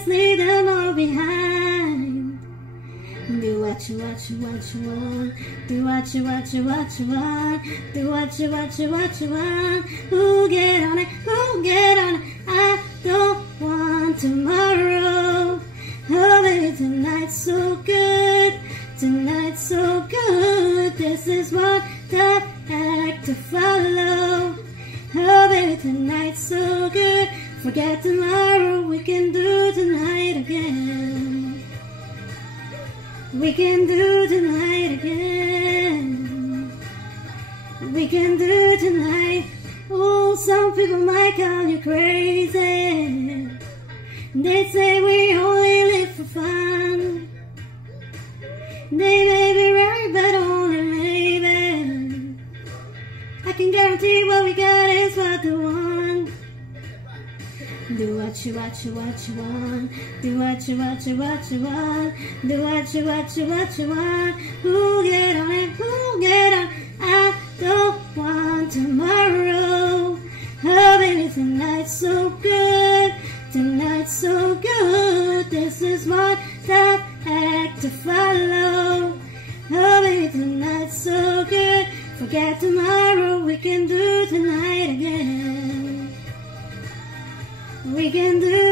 let's leave them all behind. Do what you want. Do what you want. Do what you want. Ooh, get on it. Ooh, get on it. I don't want tomorrow. Oh, baby, tonight's so good. Tonight's so good. This is what the act to follow. Oh, baby, tonight's so good. Forget tomorrow. We can do tonight again. We can do tonight again. We can do tonight. Oh, some people might call you crazy. They say we only live for fun. They may be right, but only maybe. I can guarantee what we got is what they want. Do what you want. Do what you want. Do what you want. Do what you want. Who get on it? Who get on? I don't want tomorrow. Oh, baby, tonight's so good. Tonight's so good. This is what that act to follow. Oh, baby, tonight's so good. Forget tomorrow. We can do tonight again. We can do